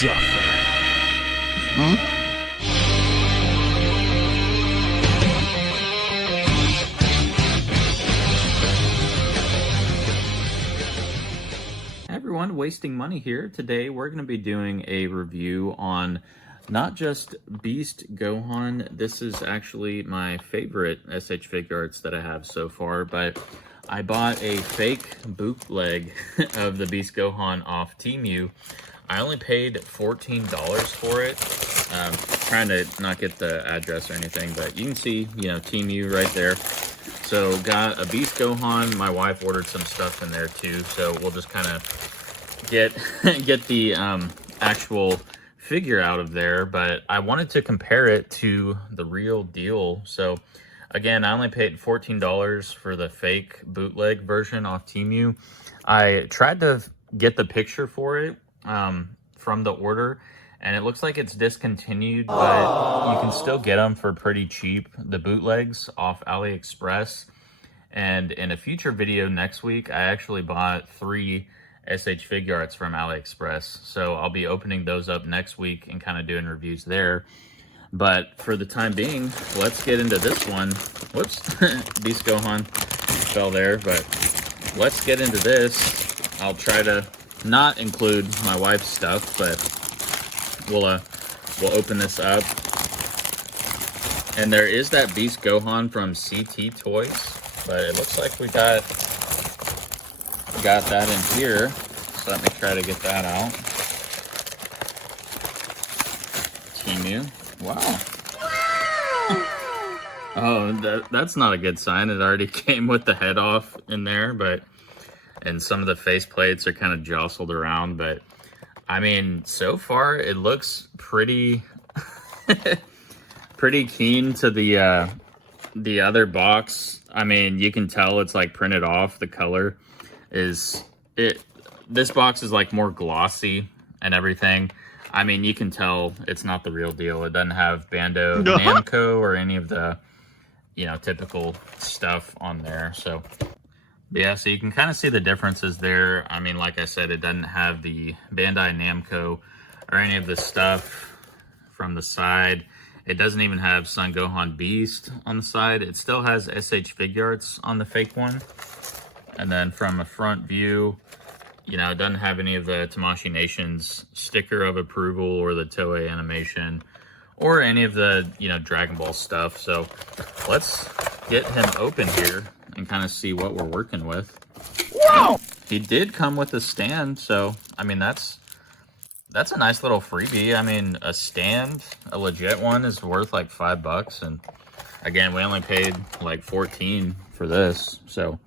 suffer. Hmm? Everyone, wasting money here. Today we're going to be doing a review on not just Beast Gohan. This is actually my favorite SH Figuarts that I have so far, but I bought a fake bootleg of the Beast Gohan off TEMU. I only paid $14 for it. Trying to not get the address or anything, but you can see, TEMU right there. So got a Beast Gohan. My wife ordered some stuff in there too, so we'll just kind of get the actual figure out of there. But I wanted to compare it to the real deal. So again, I only paid $14 for the fake bootleg version off TEMU. I tried to get the picture for it from the order, and it looks like it's discontinued, but you can still get them for pretty cheap, the bootlegs off AliExpress. And in a future video next week, I actually bought 3 SH Figuarts from AliExpress, so I'll be opening those up next week and kind of doing reviews there. But for the time being, let's get into this one. Whoops, Beast Gohan fell there, but let's get into this. I'll try to not include my wife's stuff, but we'll open this up. And there is that Beast Gohan from CT Toys, but it looks like we got that in here. So let me try to get that out. TEMU. Wow. Oh, that's not a good sign. It already came with the head off in there, and some of the face plates are kind of jostled around, but I mean, so far it looks pretty pretty keen to the other box. I mean, you can tell it's like printed off. The color is this box is like more glossy and everything. I mean, you can tell it's not the real deal. It doesn't have Bando Namco or any of the typical stuff on there. So yeah, so you can kind of see the differences there. I mean, like I said, it doesn't have the Bandai Namco or any of the stuff from the side. It doesn't even have Son Gohan Beast on the side. It still has SH Figuarts on the fake one. And then from a front view, it doesn't have any of the Tamashii Nation's sticker of approval or the Toei animation or any of the, Dragon Ball stuff. So let's get him open here and kind of see what we're working with. Wow! He did come with a stand, so I mean that's a nice little freebie. I mean, a stand, a legit one, is worth like $5, and again, we only paid like 14 for this, so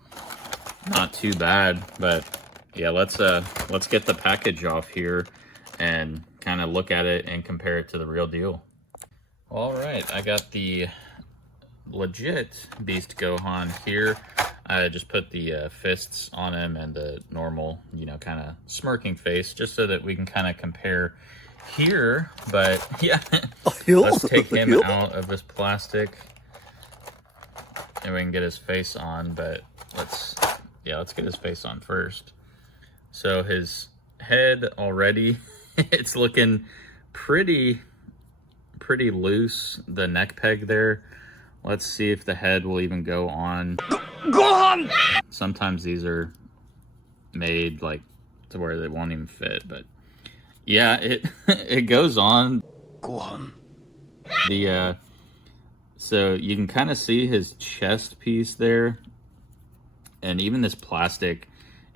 not too bad. But yeah, let's get the package off here and kind of look at it and compare it to the real deal. All right, I got the legit Beast Gohan here. I just put the fists on him and the normal, kind of smirking face, just so that we can kind of compare here. But yeah, let's take him out of this plastic and we can get his face on. But let's get his face on first. So his head already, it's looking pretty loose, the neck peg there. Let's see if the head will even go on. Gohan! Sometimes these are made like to where they won't even fit, but yeah, it goes on. Gohan. So you can kind of see his chest piece there, and even this plastic,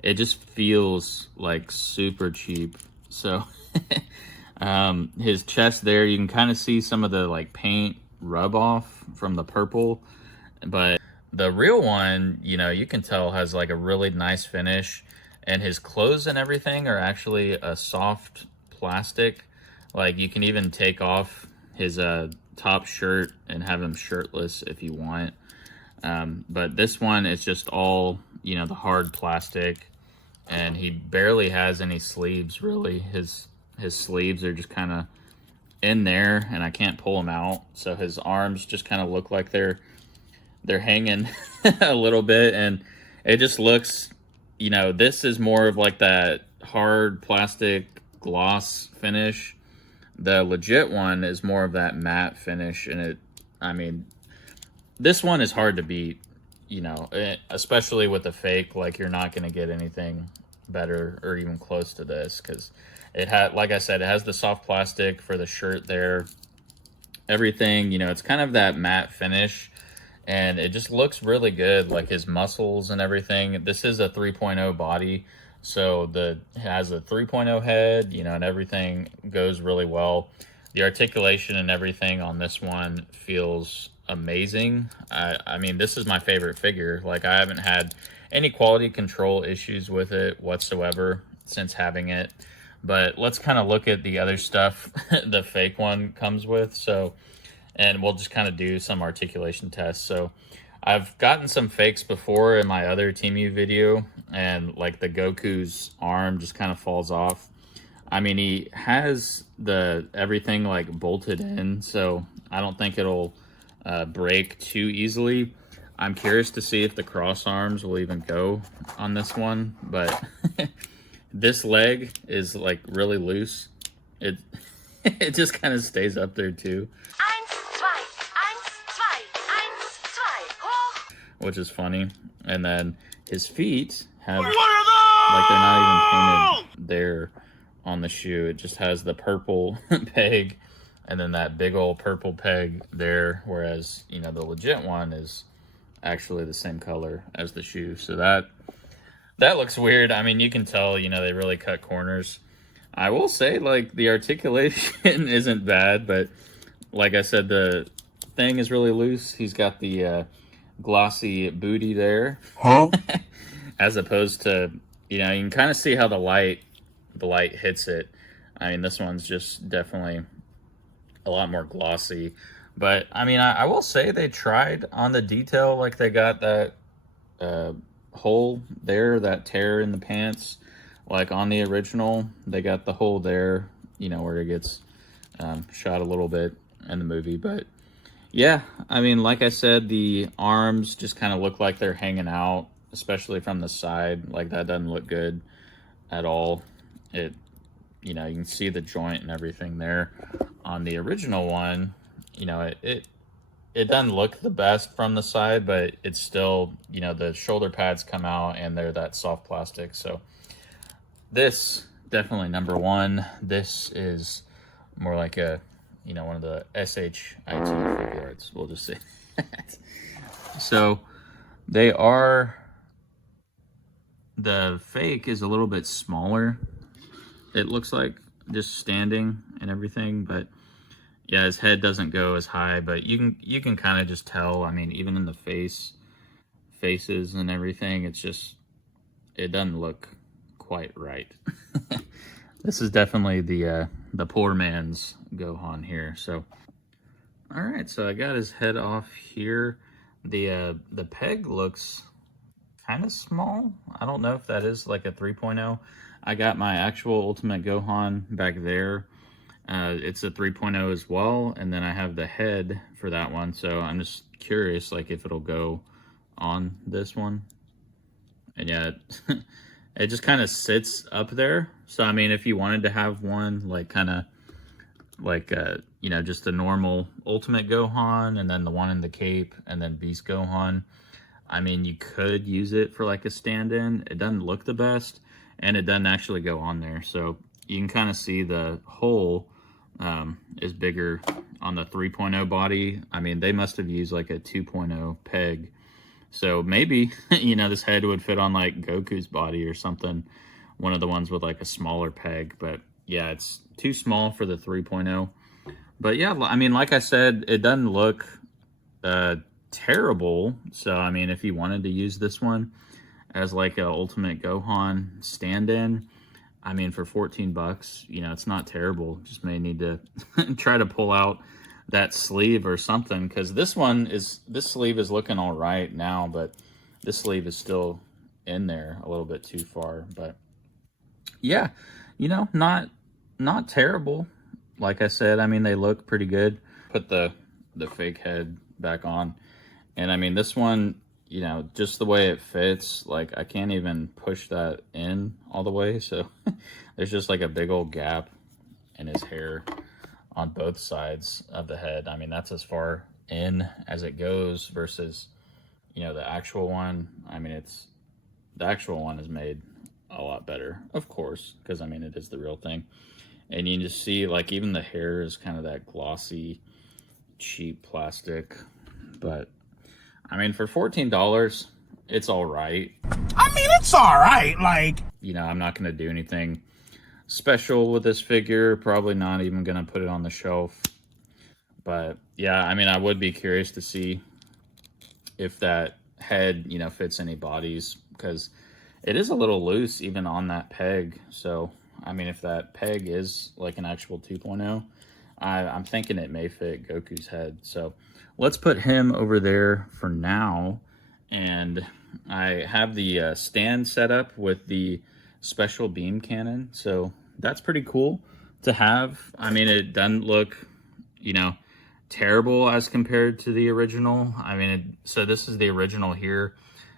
it just feels like super cheap. So his chest there, you can kind of see some of the like paint rub off from the purple, but the real one, you can tell has like a really nice finish, and his clothes and everything are actually a soft plastic. Like you can even take off his top shirt and have him shirtless if you want. But this one is just all, the hard plastic, and he barely has any sleeves really. His sleeves are just kind of in there, and I can't pull them out, so his arms just kind of look like they're hanging a little bit, and it just looks, this is more of like that hard plastic gloss finish. The legit one is more of that matte finish, and I mean, this one is hard to beat, you know, especially with the fake. Like, you're not going to get anything better or even close to this, because it had, like I said, it has the soft plastic for the shirt there. Everything, you know, it's kind of that matte finish, and it just looks really good, like his muscles and everything. This is a 3.0 body, so it has a 3.0 head, you know, and everything goes really well. The articulation and everything on this one feels amazing. I mean, this is my favorite figure. Like, I haven't had any quality control issues with it whatsoever since having it. But let's kind of look at the other stuff the fake one comes with. So, and we'll just kind of do some articulation tests. So I've gotten some fakes before in my other TEMU video, and like the Goku's arm just kind of falls off. I mean, he has everything like bolted in, so I don't think it'll break too easily. I'm curious to see if the cross arms will even go on this one, but this leg is like really loose. It it just kind of stays up there too. Which is funny. And then his feet have, like, they're not even painted there on the shoe. It just has the purple peg and then that big old purple peg there, whereas, you know, the legit one is actually the same color as the shoe. So that looks weird. I mean, you can tell, you know, they really cut corners. I will say, like, the articulation isn't bad, but like I said, the thing is really loose. He's got the glossy booty there, Huh? as opposed to, you know, you can kind of see how the light hits it. I mean, this one's just definitely a lot more glossy. But I mean, I will say they tried on the detail. Like, they got that hole there, that tear in the pants. Like on the original, they got the hole there, you know, where it gets shot a little bit in the movie. But yeah, I mean, like I said, the arms just kind of look like they're hanging out, especially from the side. Like, that doesn't look good at all. It, you know, you can see the joint and everything there. On the original one, you know, it doesn't look the best from the side, but it's still, you know, the shoulder pads come out and they're that soft plastic. So this definitely number one. This is more like a, you know, one of the SH Figuarts, we'll just say. So they are, the fake is a little bit smaller, it looks like, just standing and everything. But yeah, his head doesn't go as high, but you can kind of just tell. I mean, even in the faces and everything, it's just, it doesn't look quite right. This is definitely the poor man's Gohan here. So, all right, so I got his head off here. The peg looks kind of small. I don't know if that is like a 3.0. I got my actual Ultimate Gohan back there. It's a 3.0 as well, and then I have the head for that one. So I'm just curious, like, if it'll go on this one. And yeah, it just kind of sits up there. So I mean, if you wanted to have one, like, kind of like you know, just the normal Ultimate Gohan, and then the one in the cape, and then Beast Gohan, I mean, you could use it for like a stand-in. It doesn't look the best, and it doesn't actually go on there. So you can kind of see the hole is bigger on the 3.0 body. I mean, they must have used like a 2.0 peg. So maybe, you know, this head would fit on like Goku's body or something, one of the ones with like a smaller peg. But yeah, it's too small for the 3.0. But yeah, I mean, like I said, it doesn't look terrible. So I mean, if you wanted to use this one as like a Ultimate Gohan stand-in, I mean, for 14 bucks, you know, it's not terrible. Just may need to try to pull out that sleeve or something, because this sleeve is looking all right now, but this sleeve is still in there a little bit too far. But yeah, you know, not terrible. Like I said, I mean, they look pretty good. Put the fake head back on, and I mean, this one, you know, just the way it fits, like I can't even push that in all the way. So there's just like a big old gap in his hair on both sides of the head. I mean, that's as far in as it goes versus, you know, the actual one. I mean, the actual one is made a lot better, of course, because I mean, it is the real thing. And you can just see, like, even the hair is kind of that glossy, cheap plastic. But I mean, for $14, it's all right. I mean, it's all right. Like, you know, I'm not going to do anything special with this figure. Probably not even going to put it on the shelf. But yeah, I mean, I would be curious to see if that head, you know, fits any bodies, because it is a little loose even on that peg. So, I mean, if that peg is like an actual 2.0, I'm thinking it may fit Goku's head. So let's put him over there for now. And I have the stand set up with the special beam cannon. So that's pretty cool to have. I mean, it doesn't look, you know, terrible as compared to the original. I mean, so this is the original here.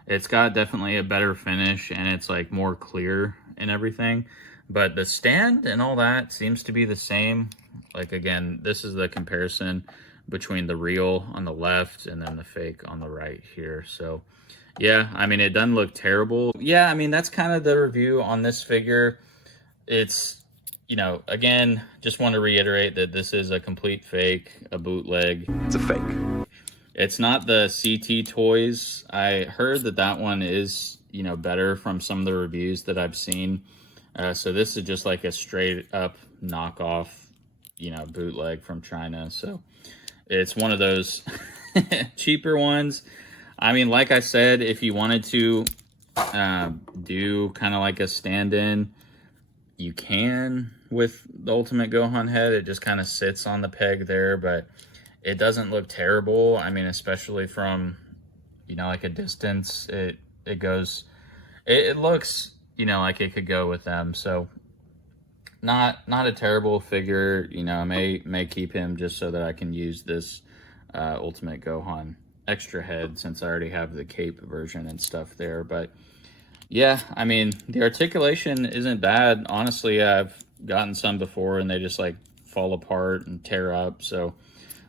It's got definitely a better finish, and it's like more clear and everything. But the stand and all that seems to be the same. Like, again, this is the comparison between the real on the left and then the fake on the right here. So yeah, I mean, it doesn't look terrible. Yeah, I mean, that's kind of the review on this figure. It's, you know, again, just want to reiterate that this is a complete fake, a bootleg. It's a fake. It's not the CT toys. I heard that that one is, you know, better from some of the reviews that I've seen. So this is just like a straight up knockoff, you know, bootleg from China. So it's one of those cheaper ones. I mean, like I said, if you wanted to do kind of like a stand-in, you can with the Ultimate Gohan head. It just kind of sits on the peg there, but it doesn't look terrible. I mean, especially from, you know, like a distance, it looks, you know, like it could go with them. So not a terrible figure. You know, I may keep him just so that I can use this Ultimate Gohan extra head, since I already have the cape version and stuff there. But yeah, I mean, the articulation isn't bad. Honestly, I've gotten some before and they just like fall apart and tear up. So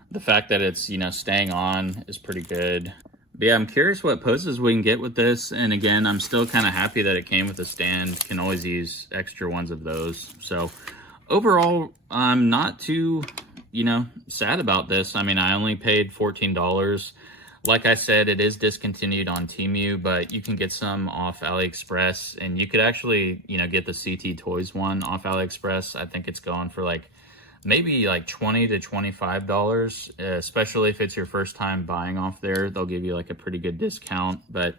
the fact that it's, you know, staying on is pretty good. But yeah, I'm curious what poses we can get with this. And again, I'm still kind of happy that it came with a stand. Can always use extra ones of those. So overall, I'm not too, you know, sad about this. I mean, I only paid $14. Like I said, it is discontinued on TEMU, but you can get some off AliExpress, and you could actually, you know, get the CT Toys one off AliExpress. I think it's going for like maybe like $20 to $25, especially if it's your first time buying off there. They'll give you like a pretty good discount. But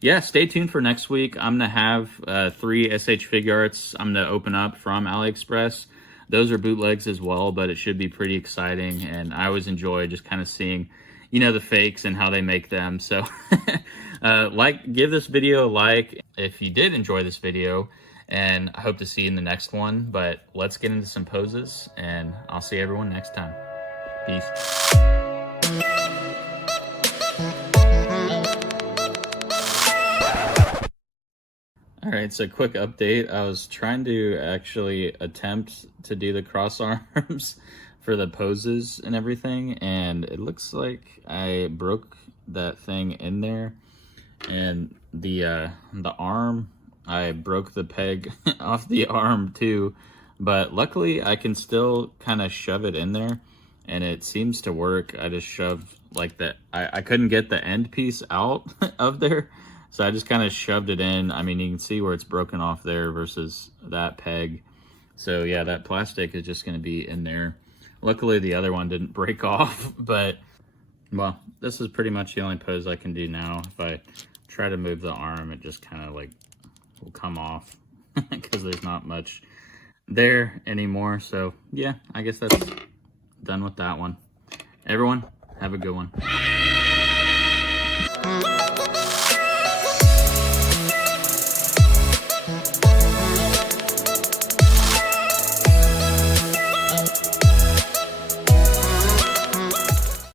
yeah, stay tuned for next week. I'm gonna have 3 SH Figuarts I'm gonna open up from AliExpress. Those are bootlegs as well, but it should be pretty exciting, and I always enjoy just kind of seeing, you know, the fakes and how they make them. So give this video a like if you did enjoy this video, and I hope to see you in the next one. But let's get into some poses, and I'll see everyone next time. Peace. All right, so quick update. I was trying to actually attempt to do the cross arms for the poses and everything, and it looks like I broke that thing in there. And the arm, I broke the peg off the arm too, but luckily I can still kind of shove it in there, and it seems to work. I just shoved like that. I couldn't get the end piece out of there, so I just kind of shoved it in. I mean, you can see where it's broken off there versus that peg. So yeah, that plastic is just going to be in there. Luckily, the other one didn't break off, but, well, this is pretty much the only pose I can do now. If I try to move the arm, it just kind of, like, will come off because there's not much there anymore. So, yeah, I guess that's done with that one. Everyone, have a good one.